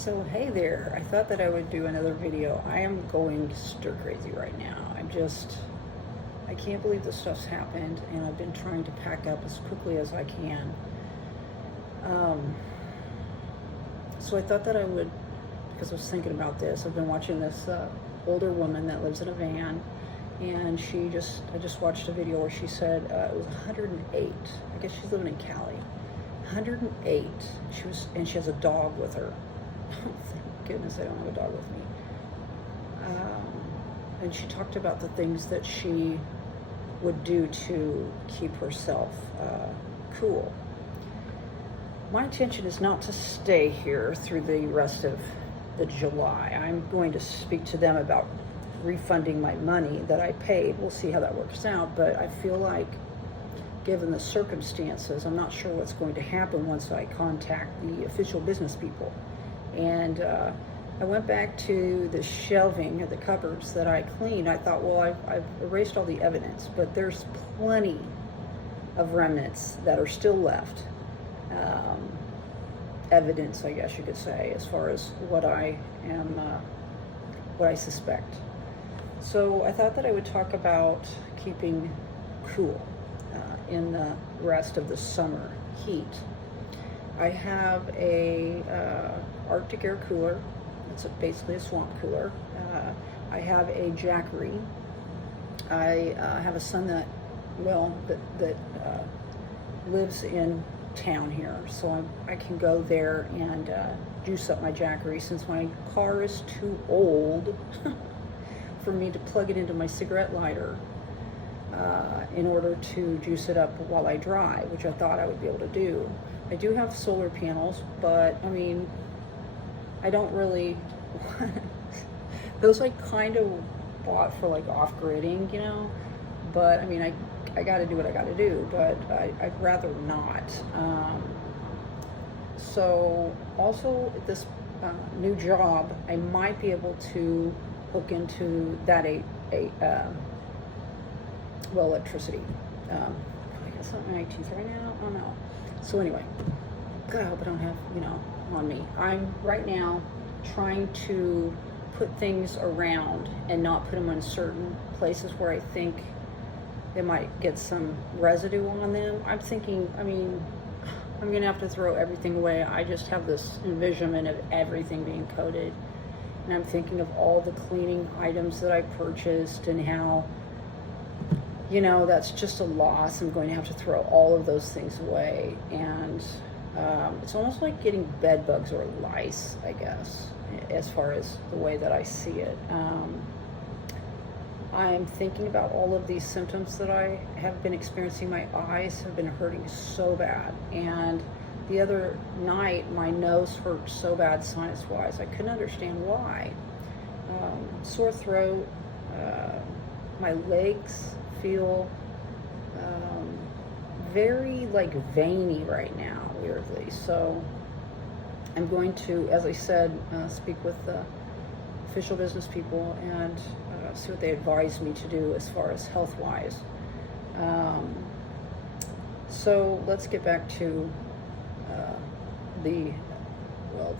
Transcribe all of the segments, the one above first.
So hey there, I thought that I would do another video. I am going stir crazy right now. I can't believe this stuff's happened, and I've been trying to pack up as quickly as I can. So I thought that I would, because I was thinking about this, I've been watching this older woman that lives in a van, and I just watched a video where she said it was 108. I guess she's living in Cali. 108. And she has a dog with her. Thank goodness I don't have a dog with me. And she talked about the things that she would do to keep herself cool. My intention is not to stay here through the rest of the July. I'm going to speak to them about refunding my money that I paid. We'll see how that works out, but I feel like, given the circumstances, I'm not sure what's going to happen once I contact the official business people. And I went back to the shelving of the cupboards that I cleaned. I thought, well, I've erased all the evidence, but there's plenty of remnants that are still left. Evidence, I guess you could say, as far as what I suspect. So I thought that I would talk about keeping cool in the rest of the summer heat. I have a Arctic air cooler. It's basically a swamp cooler. I have a Jackery. I have a son that lives in town here, so I can go there and juice up my Jackery, since my car is too old for me to plug it into my cigarette lighter in order to juice it up while I drive, which I thought I would be able to do. I do have solar panels, but I mean, I don't really those I kind of bought for like off-gridding, you know, but I mean, I got to do what I got to do, but I'd rather not. So also this new job, I might be able to hook into that electricity. I guess I'm my teeth right now. I don't know. So anyway, God, I hope I don't have, on me. I'm right now trying to put things around and not put them in certain places where I think they might get some residue on them. I'm thinking, I'm gonna have to throw everything away. I just have this envisionment of everything being coated. And I'm thinking of all the cleaning items that I purchased and how, that's just a loss. I'm going to have to throw all of those things away. And it's almost like getting bed bugs or lice, I guess, as far as the way that I see it. I'm thinking about all of these symptoms that I have been experiencing. My eyes have been hurting so bad. And the other night, my nose hurt so bad sinus-wise. I couldn't understand why. Sore throat. My legs feel very veiny right now, weirdly. So I'm going to, as I said, speak with the official business people and see what they advise me to do as far as health-wise. So let's get back to the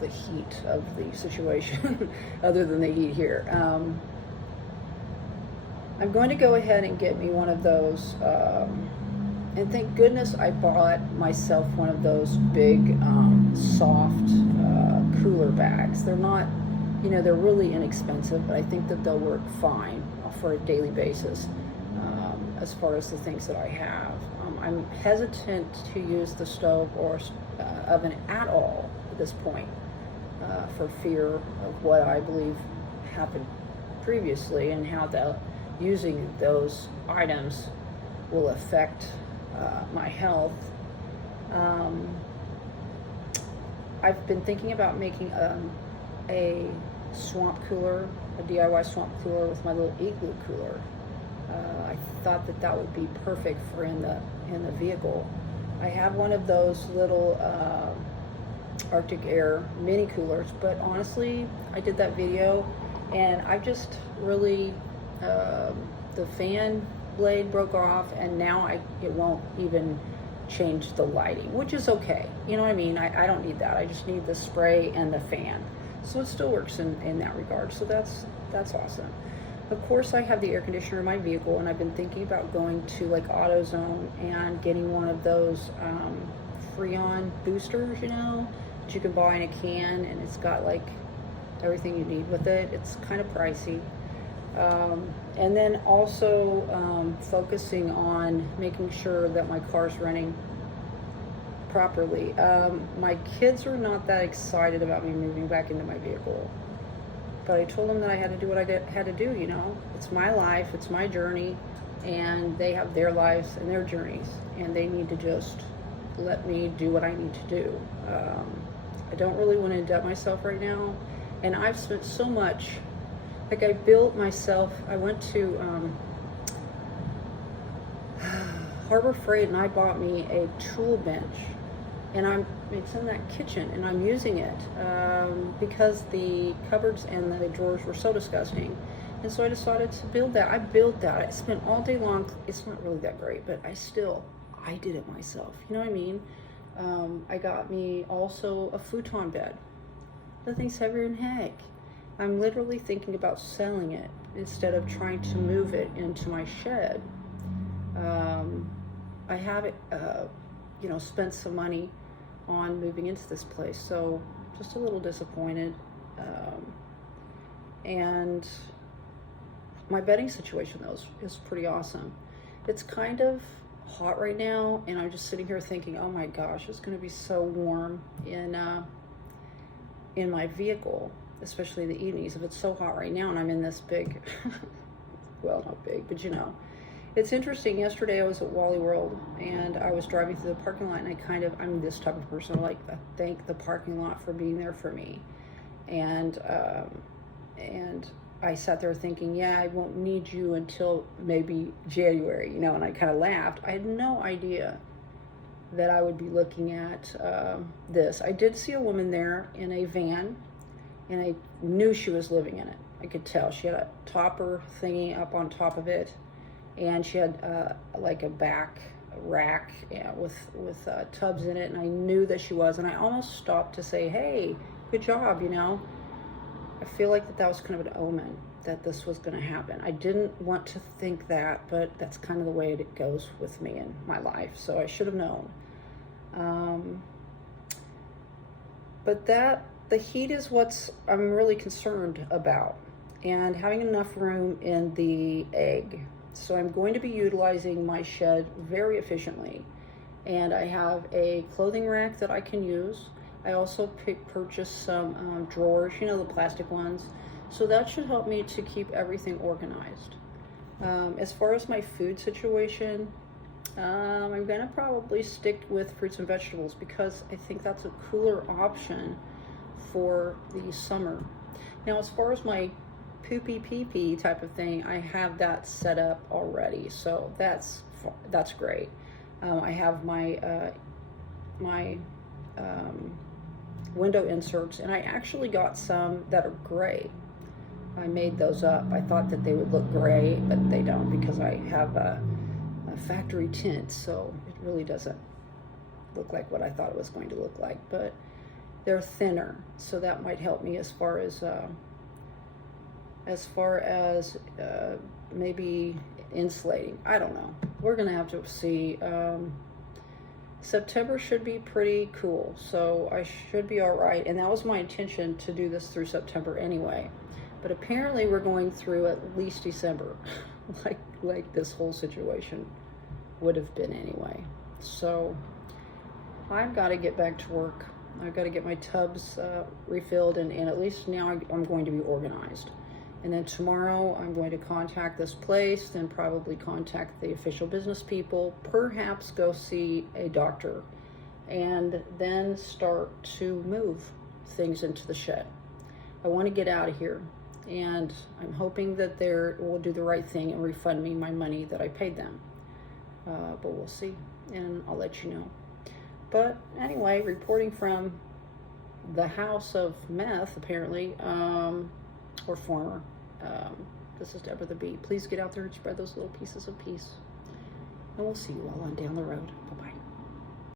heat of the situation, other than the heat here. I'm going to go ahead and get me one of those, and thank goodness I bought myself one of those big, soft cooler bags. They're not, they're really inexpensive, but I think that they'll work fine for a daily basis as far as the things that I have. I'm hesitant to use the stove or oven at all at this point for fear of what I believe happened previously and how using those items will affect my health. I've been thinking about making a swamp cooler, a DIY swamp cooler with my little igloo cooler. I thought that would be perfect for in the vehicle. I have one of those little Arctic Air mini coolers, but honestly, I did that video and I just really, the fan blade broke off, and now it won't even change the lighting, which is okay. You know what I mean? I don't need that. I just need the spray and the fan. So it still works in that regard. So that's awesome. Of course, I have the air conditioner in my vehicle, and I've been thinking about going to like AutoZone and getting one of those Freon boosters, that you can buy in a can, and it's got like everything you need with it. It's kind of pricey. And then also focusing on making sure that my car's running properly. My kids are not that excited about me moving back into my vehicle, but I told them that I had to do what I had to do. It's my life, it's my journey, and they have their lives and their journeys, and they need to just let me do what I need to do. I don't really want to indebt myself right now, and I've spent so much. Like, I built myself, I went to Harbor Freight, and I bought me a tool bench, and it's in that kitchen, and I'm using it because the cupboards and the drawers were so disgusting. And so I decided to build that. I built that. I spent all day long. It's not really that great, but I did it myself. You know what I mean? I got me also a futon bed. The thing's heavier than heck. I'm literally thinking about selling it instead of trying to move it into my shed. I have it, spent some money on moving into this place, so just a little disappointed. And my bedding situation, though, is pretty awesome. It's kind of hot right now, and I'm just sitting here thinking, oh my gosh, it's going to be so warm in my vehicle, especially in the evenings. If it's so hot right now and I'm in this big, well, not big, but it's interesting. Yesterday I was at Wally World, and I was driving through the parking lot, and I'm this type of person. I like to thank the parking lot for being there for me. And I sat there thinking, yeah, I won't need you until maybe January, and I kind of laughed. I had no idea that I would be looking at this. I did see a woman there in a van, and I knew she was living in it. I could tell. She had a topper thingy up on top of it, and she had like a back rack with tubs in it, and I knew that she was, and I almost stopped to say, hey, good job, I feel like that was kind of an omen that this was going to happen. I didn't want to think that, but that's kind of the way it goes with me in my life, so I should have known. But the heat is what I'm really concerned about, and having enough room in the egg. So I'm going to be utilizing my shed very efficiently, and I have a clothing rack that I can use. I also purchased some drawers, the plastic ones, so that should help me to keep everything organized. As far as my food situation, I'm gonna probably stick with fruits and vegetables because I think that's a cooler option for the summer. Now, as far as my poopy pee-pee type of thing, I have that set up already, so that's great. I have my window inserts, and I actually got some that are gray. I made those up. I thought that they would look gray, but they don't, because I have a factory tint, so it really doesn't look like what I thought it was going to look like, but they're thinner, so that might help me as far as maybe insulating. I don't know. We're gonna have to see. September should be pretty cool, so I should be all right, and that was my intention to do this through September anyway, but apparently we're going through at least December like this whole situation would have been anyway. So I've got to get back to work. I've got to get my tubs refilled, and at least now I'm going to be organized. And then tomorrow I'm going to contact this place, then probably contact the official business people, perhaps go see a doctor, and then start to move things into the shed. I want to get out of here, and I'm hoping that they will do the right thing and refund me my money that I paid them. But we'll see, and I'll let you know. But anyway, reporting from the house of meth, apparently, or former. This is Deborah the Bee. Please get out there and spread those little pieces of peace. And we'll see you all on down the road. Bye-bye.